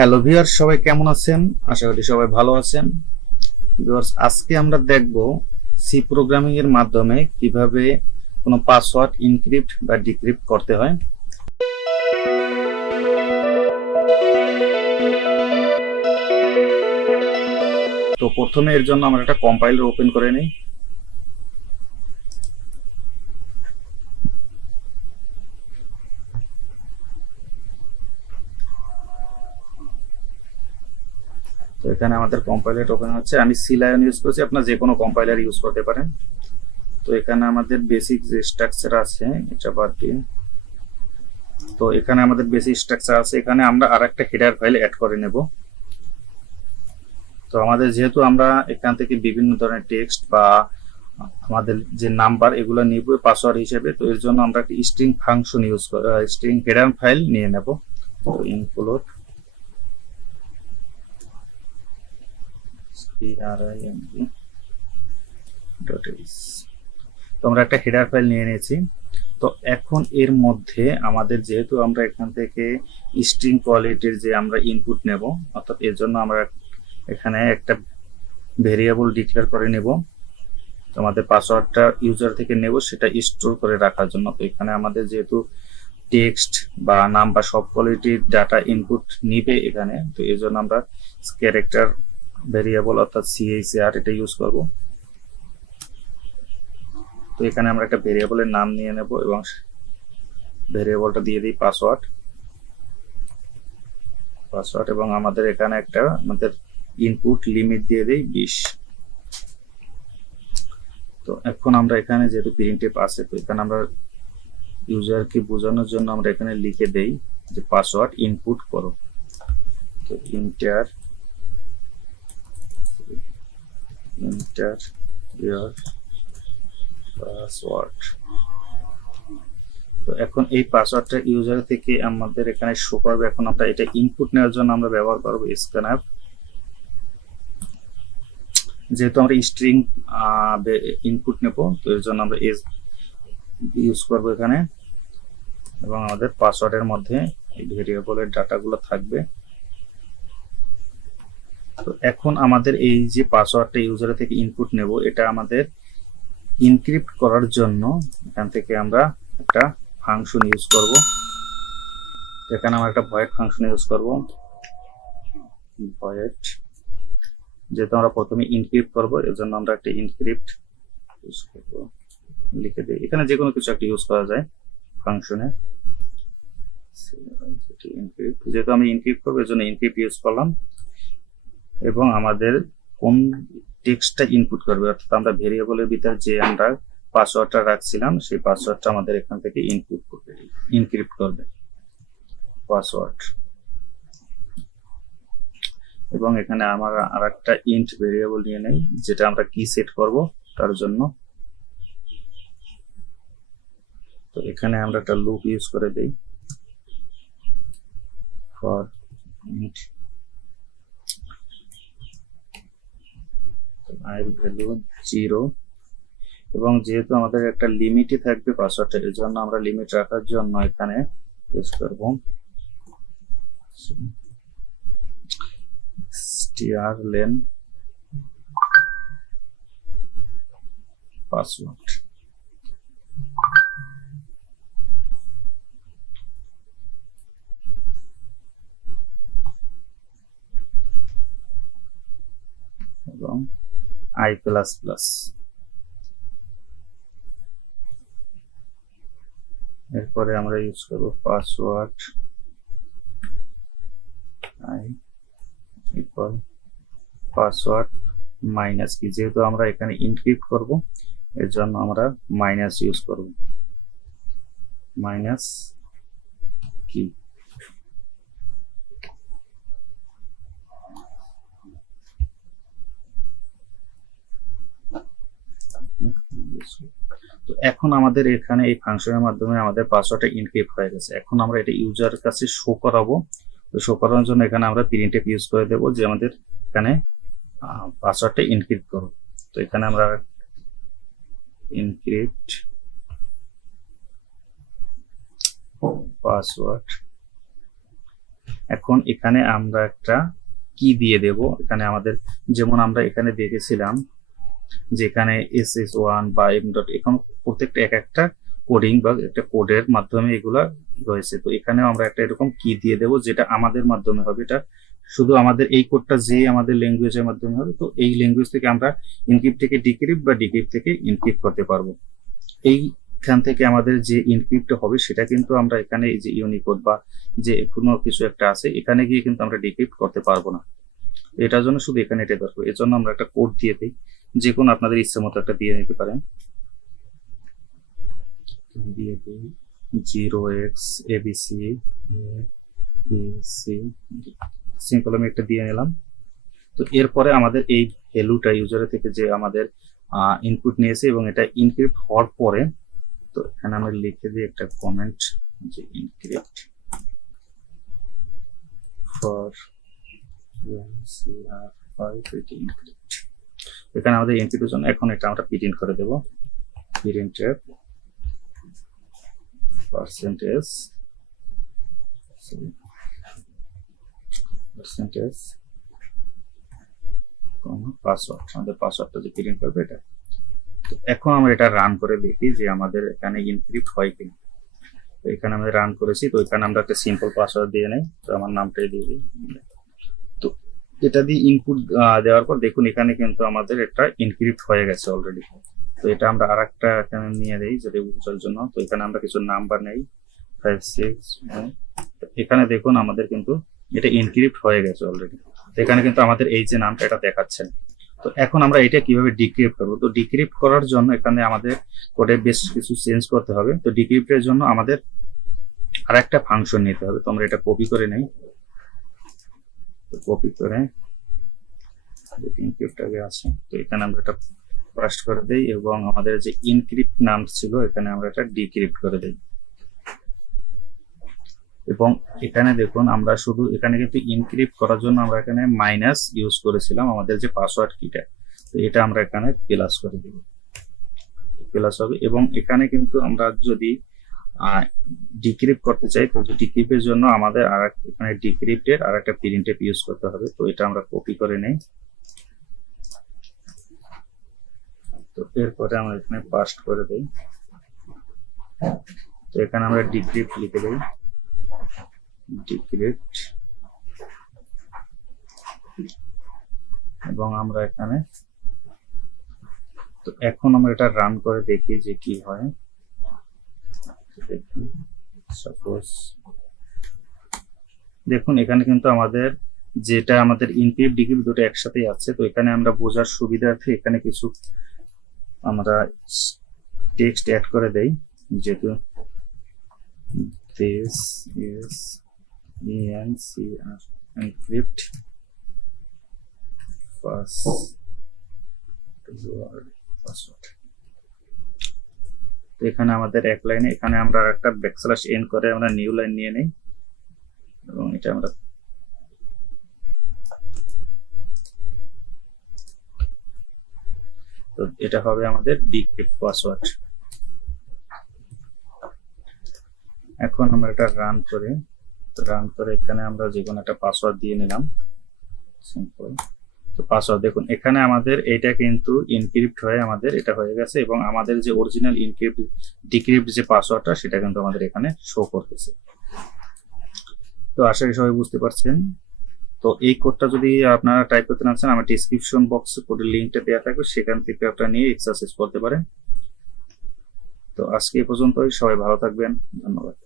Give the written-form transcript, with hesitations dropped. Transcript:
Hello viewers, সবাই কেমন আছেন? আশা করি সবাই ভালো আছেন। ভিউয়ার্স, আজকে আমরা দেখব সি প্রোগ্রামিং এর মাধ্যমে কিভাবে কোনো পাসওয়ার্ড ইনক্রিপ্ট বা ডিক্রিপ্ট করতে হয়। তো প্রথমে এর জন্য আমরা একটা কম্পাইলার ওপেন করে নিই। তো এখানে আমাদের কম্পাইলার ওপেন হচ্ছে। আমি সি লায়ন ইউজ করছি, আপনারা যে কোনো কম্পাইলার ইউজ করতে পারেন। তো এখানে আমাদের বেসিক যে স্ট্রাকচার আছে এটা বাদ দিয়ে, তো এখানে আমাদের বেসিক স্ট্রাকচার আছে। এখানে আমরা আরেকটা হেডার ফাইল অ্যাড করে নেব। তো আমাদের যেহেতু আমরা এখান থেকে বিভিন্ন ধরনের টেক্সট বা আমাদের যে নাম্বার এগুলো নিব পাসওয়ার্ড হিসেবে, তো এর জন্য আমরা একটা string function use string header file নিয়ে নেব। তো ইনক্লুড তো আমরা একটা হেডার ফাইল নিয়ে নিয়েছি। তো এখন এর মধ্যে আমাদের যেহেতু আমরা এখান থেকে স্ট্রিং কোয়ালিটির যে আমরা ইনপুট নেব, অর্থাৎ এর জন্য আমরা এখানে একটা ভেরিয়েবল ডিক্লেয়ার করে নেব। আমাদের পাসওয়ার্ডটা ইউজার থেকে নেব সেটা স্টোর করে রাখার জন্য। তো এখানে আমাদের যেহেতু টেক্সট বা নাম বা সব কোয়ালিটির ডাটা ইনপুট নিবে এখানে, তো এর জন্য আমরা ক্যারেক্টার ভেরিয়েবল অর্থাৎ CHR এটা ইউজ করব। তো এখানে আমরা একটা ভেরিয়েবলের নাম নিয়ে নেব এবং ভেরিয়েবলটা দিয়ে দিই পাসওয়ার্ড এবং আমাদের এখানে একটা আমাদের ইনপুট লিমিট দিয়ে দিই 20। তো এখন আমরা এখানে যেহেতু প্রিন্টএফ আছে, তো এখানে আমরা ইউজারকে বোঝানোর জন্য আমরা এখানে লিখে দেই যে পাসওয়ার্ড ইনপুট করো। তো ইন্টার ইউর পাসওয়ার্ড। তো এখন এই পাসওয়ার্ডটা ইউজার থেকে আমাদের এখানে শো করবে। এখন আমরা এটা ইনপুট নেওয়ার জন্য আমরা ব্যবহার করব স্ক্যানআপ। যেহেতু আমরা স্ট্রিং ইনপুট নেব, তো এর জন্য আমরা এস ইউজ করব এখানে, এবং আমাদের পাসওয়ার্ডের মধ্যে এই ভেরিয়েবলের ডাটাগুলো থাকবে। তো এখন আমাদের এই যে পাসওয়ার্ডটা ইউজার থেকে ইনপুট নেব, এটা আমাদের ইনক্রিপ্ট করার জন্য এখান থেকে আমরা একটা ফাংশন ইউজ করব। এখানে আমরা একটা ভয়েড ফাংশন ইউজ করব। ভয়েড, যেহেতু আমরা প্রথমে ইনক্রিপ্ট করব এর জন্য আমরা একটা ইনক্রিপ্ট ইউজ করব, লিখে দিই। এখানে যে কোনো কিছু একটা ইউজ করা যায় ফাংশনে। যেহেতু আমি ইনক্রিপ্ট করবো এর জন্য ইনক্রিপ্ট ইউজ করলাম, এবং আমাদের কোন টেক্সটটা ইনপুট করবে, অর্থাৎ আমরা ভেরিয়েবলের ভিতর যে আমরা পাসওয়ার্ডটা রাখছিলাম সেই পাসওয়ার্ডটা আমাদের এখান থেকে ইনপুট করবে, ইনক্রিপ্ট করবে পাসওয়ার্ড। এবং এখানে আমরা আরেকটা ইন্ট ভেরিয়েবল নিয়ে নেই যেটা আমরা কি সেট করব তার জন্য। তো এখানে আমরা একটা লুপ ইউজ করে দেই ফর ইন্ট i ভ্যালু 0, এবং যেহেতু আমাদের একটা লিমিটই থাকবে পাসওয়ার্ডটা, এর জন্য আমরা লিমিট রাখার জন্য এখানে ইউজ করব strlen পাসওয়ার্ড। এবং i++, এরপরে আমরা ইউজ করব password i equal password minus কি। যেহেতু আমরা এখানে ইনক্রিপ্ট করব এর জন্য আমরা মাইনাস ইউজ করব, মাইনাস কি। তো এখন আমাদের এখানে এই ফাংশনের মাধ্যমে আমাদের পাসওয়ার্ডটা ইনক্রিপ্ট হয়ে গেছে। এখন আমরা এটা ইউজারের কাছে শো করাবো। তো শো করানোর জন্য এখানে আমরা প্রিন্টএফ ইউজ করে দেব যে আমাদের এখানে পাসওয়ার্ডটা ইনক্রিপ্ট করব। তো এখানে আমরা ইনক্রিপ্ট পাসওয়ার্ড এখন এখানে আমরা একটা কি দিয়ে দেব, এখানে আমাদের যেমন আমরা এখানে দেখেছিলাম যে এখানে SS1 বা এখন প্রত্যেকটা এক একটা কোডিং বা একটা কোডের মাধ্যমে এগুলা রয়েছে। তো এখানেও আমরা একটা এরকম কি দিয়ে দেব যেটা আমাদের মাধ্যমে হবে, এটা শুধু আমাদের এই কোডটা যে আমাদের ল্যাঙ্গুয়েজের মাধ্যমে হবে। তো এই ল্যাঙ্গুয়েজ থেকে আমরা ইনক্রিপ্ট থেকে ডিক্রিপ্ট বা ডিক্রিপ্ট থেকে ইনক্রিপ্ট করতে পারবো। এইখান থেকে আমাদের যে ইনক্রিপ্ট হবে সেটা কিন্তু আমরা এখানে এই যে ইউনিকোড বা যে কোনো কিছু একটা আছে এখানে গিয়ে কিন্তু আমরা ডিক্রিপ্ট করতে পারবো না। এটার জন্য শুধু এখানে এটা দরকার। এর জন্য আমরা একটা কোড দিয়ে দিই, যে কোনো আপনাদের ইচ্ছে মতো একটা দিয়ে নিতে পারেন। দিয়ে দিই 0x ABC সিম্পল আমি একটা দিয়ে নিলাম। তো এরপরে আমাদের এই ভ্যালুটা ইউজারের থেকে যে আমাদের ইনপুট নিয়েছে এবং এটা ইনক্রিপ্ট হওয়ার পরে, তো এখানে আমরা লিখে দিই একটা কমেন্ট যে ইনক্রিপ্ট ফর ইনক্রিপ্ট। এখানে আমাদের ইনক্রিপ্টের জন্য এখন এটা আমরা প্রিন্ট করে দেব, প্রিন্টের পার্সেন্টেজ পাসওয়ার্ড, আমাদের পাসওয়ার্ডটা যে প্রিন্ট করবে এটা। তো এখন আমরা এটা রান করে দেখি যে আমাদের এখানে ইনক্রিপ্ট হয় কিনা। তো এখানে আমরা রান করেছি, তো এখানে আমরা একটা সিম্পল পাসওয়ার্ড দিয়ে নেই, তো আমার নামটাই দিয়ে দিই। তো এটা দিয়ে ইনপুট দেওয়ার পর দেখুন এখানে কিন্তু আমাদের এটা ইনক্রিপ্ট হয়ে গেছে অলরেডি। তো এটা আমরা আর একটা এখানে নিয়ে দিই যেটা বুঝার জন্য। তো এখানে আমরা কিছু নাম্বার নেই 5 6, এখানে দেখুন আমাদের কিন্তু এটা ইনক্রিপ্ট হয়ে গেছে অলরেডি। এখানে কিন্তু আমাদের এই যে নামটা এটা দেখাচ্ছে। তো এখন আমরা এটা কিভাবে ডিক্রিপ্ট করবো, তো ডিক্রিপ্ট করার জন্য এখানে আমাদের কোডে বেশ কিছু চেঞ্জ করতে হবে। তো ডিক্রিপ্টের জন্য আমাদের আর একটা ফাংশন নিতে হবে। তো আমরা এটা কপি করে নেই, তো কপি করে ইনক্রিপ্ট আগে আছে, তো এখানে আমরা এটা পাস্ট করে দেই এবং আমাদের যে ইনক্রিপ্ট নাম ছিল এখানে আমরা এটা ডিক্রিপ্ট করে দেই। এবং এখানে দেখুন আমরা শুধু এখানে কিন্তু ইনক্রিপ্ট করার জন্য আমরা এখানে মাইনাস ইউজ করেছিলাম আমাদের যে পাসওয়ার্ড কিটা, তো এটা আমরা এখানে প্লাস করে দিব, প্লাস হবে। এবং এখানে কিন্তু আমরা যদি ডিক্রিপ্ট করতে চাই, তো ডিক্রিপ্টের জন্য আমাদের আর এখানে ডিক্রিপ্টের আর একটা প্রিন্টএফ ইউজ করতে হবে। তো এটা আমরা কপি করে নেই, তো এরপরে আমরা এখানে পাস্ট করে দেই। তো এখানে আমরা ডিক্রিপ্ট লিখে দেই, ডিক্রিপ্ট, এবং আমরা এখানে, তো এখন আমরা এটা রান করে দেখি যে কি হয়। সাপোজ দেখুন এখানে কিন্তু আমাদের যেটা আমাদের ইনক্রিপ্ট ডিক্রিপ্ট দুটো একসাথেই আছে। তো এখানে আমরা বোঝার সুবিধার্থে এখানে কিছু আমরা টেক্সট অ্যাড করে দেই, যেহেতু this is encrypt password। তো এখানে আমাদের এক লাইনে এখানে আমরা একটা ব্যাকস্ল্যাশ এন করে আমরা নিউ লাইন নিয়ে নেই এবং এটা আমরা তো এটা হবে আমাদের ডিক্রিপ্ট পাসওয়ার্ড। এখন আমরা এটা রান করে এখানে আমরা যে কোনো একটা পাসওয়ার্ড দিয়ে নিলাম, সিম্পল। তো পাসওয়ার্ড দেখুন এখানে আমাদের এটা কিন্তু ইনক্রিপ্ট হয়ে আমাদের এটা হয়ে গেছে এবং আমাদের যে অরিজিনাল ইনক্রিপ্ট ডিক্রিপ্ট যে পাসওয়ার্ডটা সেটা কিন্তু আমাদের এখানে শো করতেছে। তো আশা করি সবাই বুঝতে পারছেন। তো এই কোডটা যদি আপনারা টাইপ করতে না চান, আমার ডেসক্রিপশন বক্সে কোডের লিঙ্কটা দেওয়া থাকবে, সেখান থেকে আপনারা নিয়ে এক্সারসাইজ করতে পারেন। তো আজকে এই পর্যন্তই, সবাই ভালো থাকবেন, ধন্যবাদ।